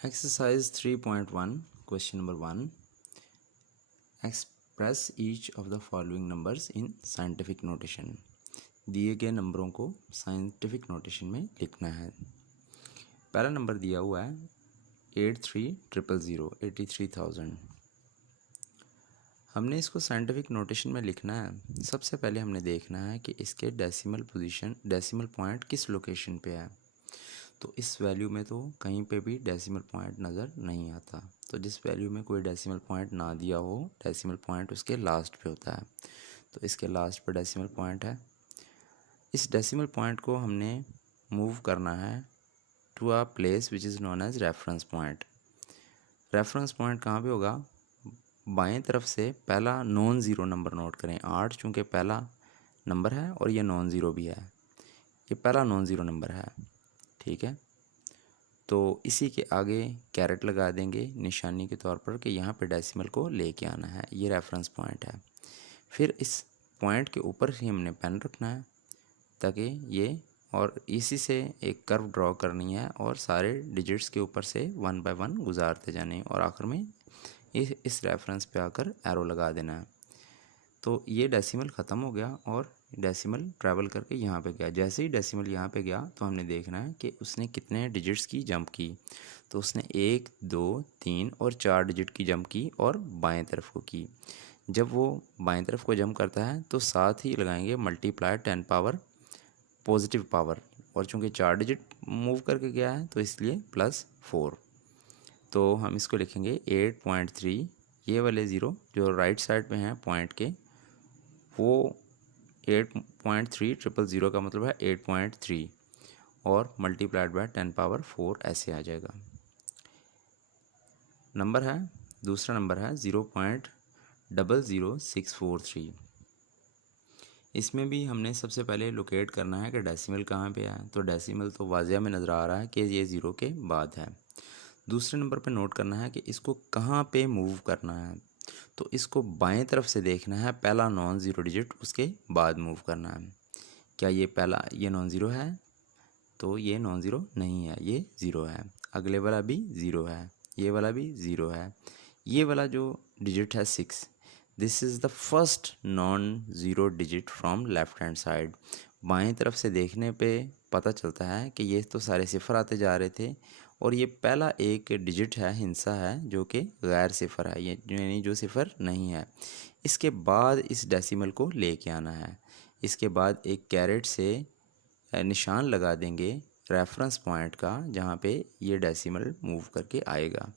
Exercise 3.1 question number 1. Express each of the following numbers in scientific notation. दिए गए नंबरों को साइंटिफिक नोटेशन में लिखना है। पहला नंबर दिया हुआ है 83,000 83,000। हमने इसको साइंटिफिक नोटेशन में लिखना है। सबसे पहले हमने देखना है कि इसके डेसिमल पॉइंट किस लोकेशन पे है। तो इस वैल्यू में तो कहीं पे भी डेसिमल पॉइंट नज़र नहीं आता। तो जिस वैल्यू में कोई डेसिमल पॉइंट ना दिया हो, डेसिमल पॉइंट उसके लास्ट पे होता है। तो इसके लास्ट पे डेसिमल पॉइंट है। इस डेसिमल पॉइंट को हमने मूव करना है to a place which is known as reference point. Reference point कहाँ पे होगा? बाएं तरफ से पहला नॉन ज़ीरो नंबर नोट करें। 8 चूँकि पहला नंबर है और ये नॉन ज़ीरो भी है, ये पहला नॉन ज़ीरो नंबर है, ठीक है। तो इसी के आगे कैरेट लगा देंगे निशानी के तौर पर कि यहाँ पे डेसिमल को लेके आना है। ये रेफरेंस पॉइंट है। फिर इस पॉइंट के ऊपर ही हमने पेन रखना है ताकि ये, और इसी से एक कर्व ड्रॉ करनी है और सारे डिजिट्स के ऊपर से 1 बाय 1 गुजारते जाने और आखिर में इस रेफरेंस पे आकर एरो लगा देना है। तो ये डेसिमल ख़त्म हो गया और डेसिमल ट्रैवल करके यहाँ पे गया। जैसे ही डेसिमल यहाँ पे गया तो हमने देखना है कि उसने कितने डिजिट्स की जंप की। तो उसने 1, 2, 3 और 4 डिजिट की जंप की और बाएं तरफ को की। जब वो बाएं तरफ को जंप करता है तो साथ ही लगाएंगे मल्टीप्लाई 10 पावर पॉजिटिव पावर, और चूँकि 4 डिजिट मूव करके गया है तो इसलिए +4। तो हम इसको लिखेंगे 8.3। ये वाले ज़ीरो जो राइट साइड में हैं पॉइंट के, वो 8.300 का मतलब है 8.3 और मल्टीप्लाइड बाय 10 पावर 4 ऐसे आ जाएगा। नंबर है, दूसरा नंबर है 0.00643। इसमें भी हमने सबसे पहले लोकेट करना है कि डेसिमल कहाँ पे है। तो डेसिमल तो वाजिया में नज़र आ रहा है कि ये ज़ीरो के बाद है। दूसरे नंबर पे नोट करना है कि इसको कहाँ पे मूव करना है। तो इसको बाएं तरफ से देखना है, पहला नॉन ज़ीरो डिजिट उसके बाद मूव करना है। क्या ये पहला ये नॉन ज़ीरो है? तो ये नॉन ज़ीरो नहीं है, ये ज़ीरो है। अगले वाला भी ज़ीरो है, ये वाला भी ज़ीरो है। ये वाला जो डिजिट है 6, this is the first non zero digit from left hand side. बाएं तरफ से देखने पे पता चलता है कि ये तो सारे सिफर आते जा रहे थे और ये पहला एक डिजिट है, हिंसा है, जो कि गैर सिफर है, ये यानी जो सिफर नहीं है। इसके बाद इस डेसिमल को लेके आना है। इसके बाद एक कैरेट से निशान लगा देंगे रेफरेंस पॉइंट का जहाँ पे ये डेसिमल मूव करके आएगा।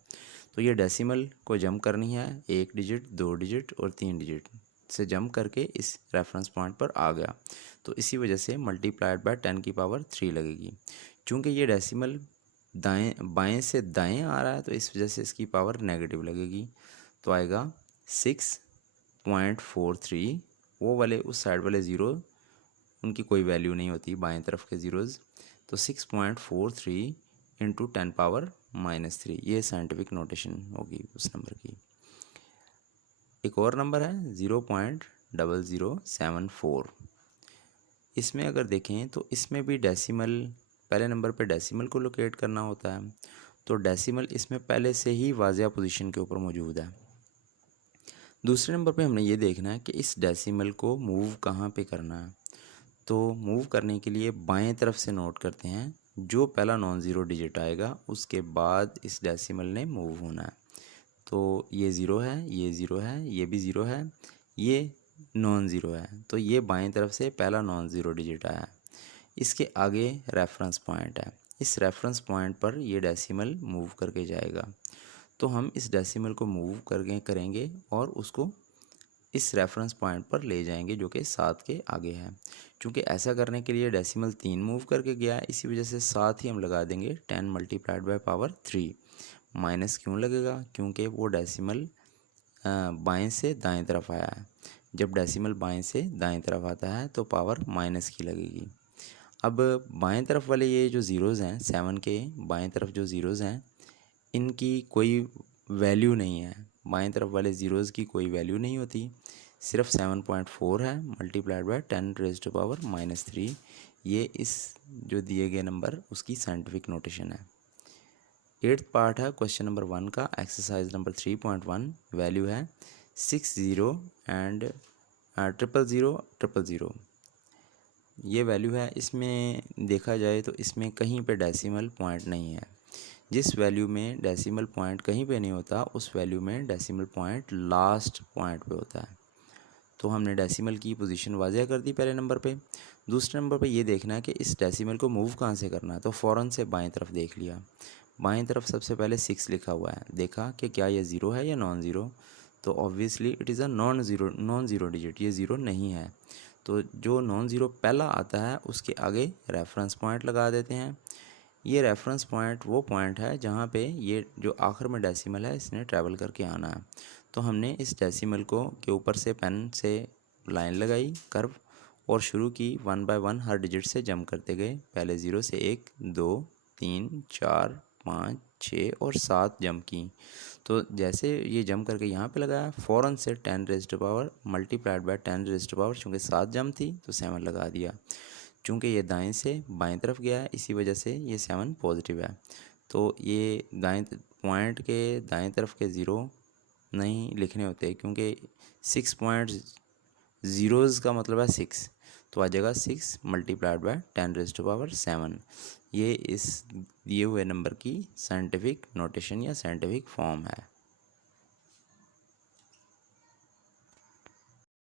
तो ये डेसिमल को जंप करनी है, 1 डिजिट, 2 डिजिट और 3 डिजिट से जंप करके इस रेफरेंस पॉइंट पर आ गया। तो इसी वजह से मल्टीप्लाइड बाय 10 की पावर 3 लगेगी। चूँकि ये डेसिमल बाएं से दाएं आ रहा है तो इस वजह से इसकी पावर नेगेटिव लगेगी। तो आएगा 6.43। वो वाले उस साइड वाले ज़ीरो, उनकी कोई वैल्यू नहीं होती बाएं तरफ के ज़ीरोज़। तो 6.43 इंटू 10 पावर -3, ये साइंटिफिक नोटेशन होगी उस नंबर की। एक और नंबर है 0.0074। इसमें अगर देखें तो इसमें भी डेसिमल, पहले नंबर पे डेसिमल को लोकेट करना होता है। तो डेसिमल इसमें पहले से ही वाजिया पोजीशन के ऊपर मौजूद है। दूसरे नंबर पे हमने ये देखना है कि इस डेसिमल को मूव कहाँ पे करना है। तो मूव करने के लिए बाएं तरफ से नोट करते हैं, जो पहला नॉन ज़ीरो डिजिट आएगा उसके बाद इस डेसिमल ने मूव होना है। तो ये ज़ीरो है, ये ज़ीरो है, ये भी ज़ीरो है, ये नॉन ज़ीरो है। तो ये बाएं तरफ से पहला नॉन ज़ीरो डिजिट आया है। इसके आगे रेफरेंस पॉइंट है, इस रेफरेंस पॉइंट पर ये डेसिमल मूव करके जाएगा। तो हम इस डेसिमल को मूव करके करेंगे और उसको इस रेफरेंस पॉइंट पर ले जाएंगे जो कि 7 के आगे है। क्योंकि ऐसा करने के लिए डेसिमल 3 मूव करके गया है, इसी वजह से साथ ही हम लगा देंगे 10 मल्टीप्लाइड बाय पावर 3। माइनस क्यों लगेगा? क्योंकि वो डेसिमल बाएं से दाएं तरफ आया है। जब डेसिमल बाएं से दाएं तरफ आता है तो पावर माइनस की लगेगी। अब बाएं तरफ वाले ये जो ज़ीरोज़ हैं, 7 के बाएं तरफ जो ज़ीरोज़ हैं, इनकी कोई वैल्यू नहीं है। बाएं तरफ वाले ज़ीरोज़ की कोई वैल्यू नहीं होती, सिर्फ 7.4 है multiplied by 10 raise to power -3। ये इस जो दिए गए नंबर उसकी साइंटिफिक नोटेशन है। 8th पार्ट है क्वेश्चन नंबर 1 का, एक्सरसाइज नंबर 3.1। वैल्यू है 60 एंड 000 ये वैल्यू है। इसमें देखा जाए तो इसमें कहीं पे डेसिमल पॉइंट नहीं है। जिस वैल्यू में डेसिमल पॉइंट कहीं पे नहीं होता उस वैल्यू में डेसिमल पॉइंट लास्ट पॉइंट पे होता है। तो हमने डेसिमल की पोजीशन वाज़ह कर दी पहले नंबर पे। दूसरे नंबर पे ये देखना है कि इस डेसिमल को मूव कहाँ से करना है, तो फ़ौरन से बाएं तरफ देख लिया। बाएं तरफ सबसे पहले 6 लिखा हुआ है, देखा कि क्या ये ज़ीरो है या नॉन ज़ीरो, तो obviously it is a non zero digit, ये ज़ीरो नहीं है। तो जो नॉन ज़ीरो पहला आता है उसके आगे रेफरेंस पॉइंट लगा देते हैं। ये रेफरेंस पॉइंट वो पॉइंट है जहाँ पे ये जो आखिर में डेसिमल है इसने ट्रैवल करके आना है। तो हमने इस डेसिमल को के ऊपर से पेन से लाइन लगाई कर्व और शुरू की, 1 बाय 1 हर डिजिट से जंप करते गए। पहले 0 से 1 2 3 4 5 6 और 7 जंप की। तो जैसे ये जंप करके यहाँ पे लगाया, फ़ौरन से 10 raise to power multiplied by 10 raise to power, चूँकि 7 जंप थी तो 7 लगा दिया। चूँकि ये दाएं से बाएं तरफ गया है इसी वजह से ये 7 पॉजिटिव है। तो ये दाएं पॉइंट के दाएं तरफ के ज़ीरो नहीं लिखने होते, क्योंकि 6 पॉइंट ज़ीरोज़ का मतलब है 6, तो आ जाएगा 6 multiplied by 10 raise to power 7। ये इस दिए हुए नंबर की साइंटिफिक नोटेशन या साइंटिफिक फॉर्म है।